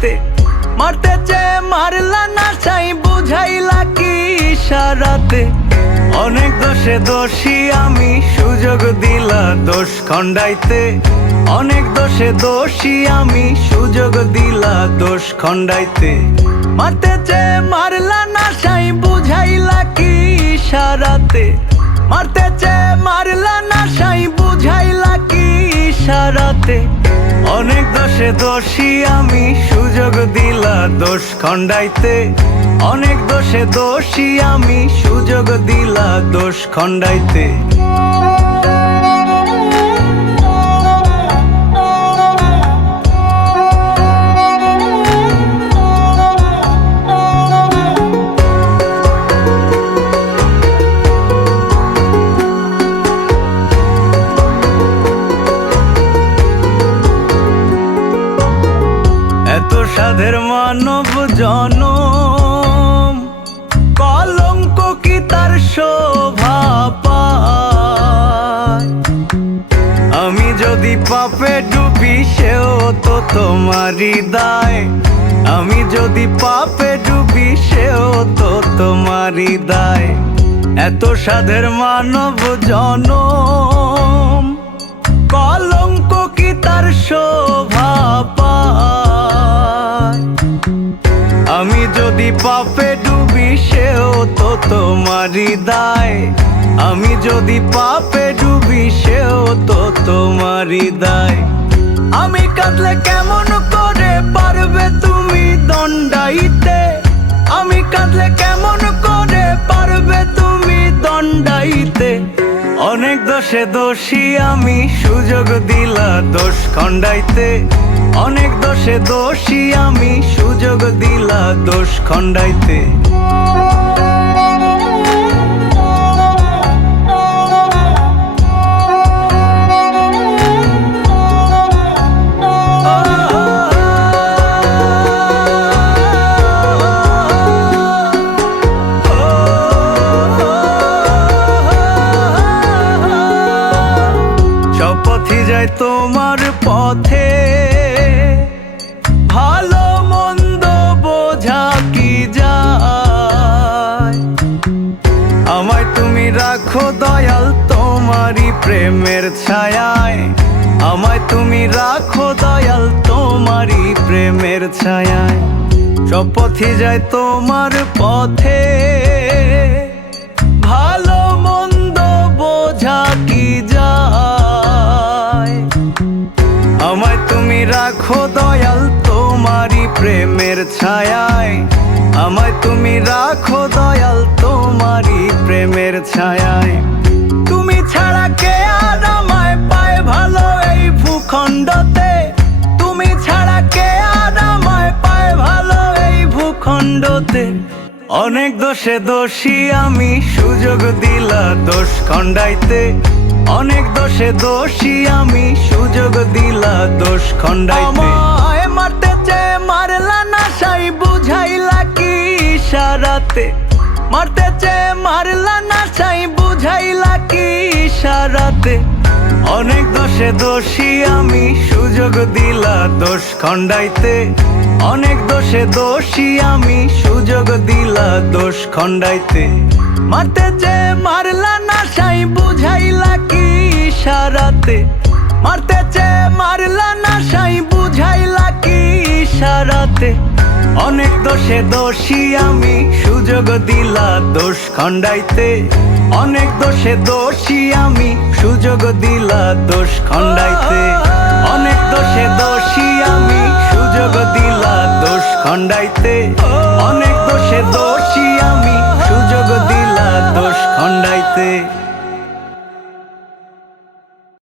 ইশারাতে, মারতে চেয়ে মারলা না চাই বুঝাইলা কি ইশারাতে। অনেক দোষে দোষী আমি, সুযোগ দিলা দোষ খণ্ডাইতে। অনেক দোষে দোষী আমি, সুযোগ দিলা দোষ খণ্ডাইতে। মারতে চেয়ে মারলা না চাই বুঝাইলা কি ইশারাতে। মারতে চেয়ে মারলা না চাই বুঝাইলা কি ইশারাতে। অনেক দোষে দোষী আমি, সুযোগ দিলা দোষ খণ্ডাইতে। অনেক দোষে দোষী আমি, সুযোগ দিলা দোষ খণ্ডাইতে। এত সাধের মানব জনম, কলঙ্ক কি তার শোভা পায়? আমি যদি পাপে ডুবি সেও তো তোমারই দায়। আমি যদি পাপে ডুবি সেও তো তোমারই দায়। এত সাধের মানব জনম, কলঙ্ক কি তার শোভা পায়? আমি যদি পাপে ডুবি সেও তো তোমারই দায়। আমি যদি পাপে ডুবি সেও তো তোমারই দায়। আমি কাঁদলে কেমন করে পারবে তুমি দণ্ডাইতে? আমি কাঁদলে কেমন করে পারবে তুমি দণ্ডাইতে? অনেক দোষে দোষী আমি, সুযোগ দিলা দোষ খণ্ডাইতে। অনেক দোষে দোষী আমি, সুযোগ দিলা দোষ খণ্ডাইতে। সব পথই যায় তোমার পথে, ভালো মন্দ বোঝা কি যায়? আমায় তুমি রাখো দয়াল তোমারই প্রেমের ছায়ায়। আমায় তুমি রাখো দয়াল তোমারই প্রেমের ছায়ায়। সব পথই যায় তোমার পথে, ভালো মন্দ বোঝা কি যায়? আমায় তুমি রাখো দয়াল তোমারই প্রেমের ছায়ায়। আমায় তুমি রাখো দয়াল তোমারই প্রেমের ছায়ায়। তুমি ছাড়া কে আর আমায় পায় ভালো এই ভূখণ্ডতে? তুমি ছাড়া কে আর আমায় পায় ভালো এই ভূখণ্ডতে? অনেক দোষে দোষী আমি, সুযোগ দিলা দোষ খণ্ডাইতে। অনেক দোষে দোষী আমি, সুযোগ দিলা দোষ খণ্ডাইতে। আমায় মারতে চেয়ে মারলা না চাই বুঝাইলা কি ইশারাতে। মারতে চেয়ে মারলা না চাই বুঝাইলা কি ইশারাতে। অনেক দোষে দোষী আমি, সুযোগ দিলা দোষ খণ্ডাইতে। অনেক দোষে দোষী আমি, সুযোগ দিলা দোষ খণ্ডাইতে। মারতে চেয়ে মারলা না চাই বুঝাইলা কি ইশারাতে। মারতে চেয়ে মারলা না চাই বুঝাইলা কি ইশারাতে। অনেক দোষে দোষী আমি, সুযোগ দিলা দোষ খণ্ডাইতে। অনেক দোষে দোষী আমি, সুযোগ দিলা দোষ খণ্ডাইতে।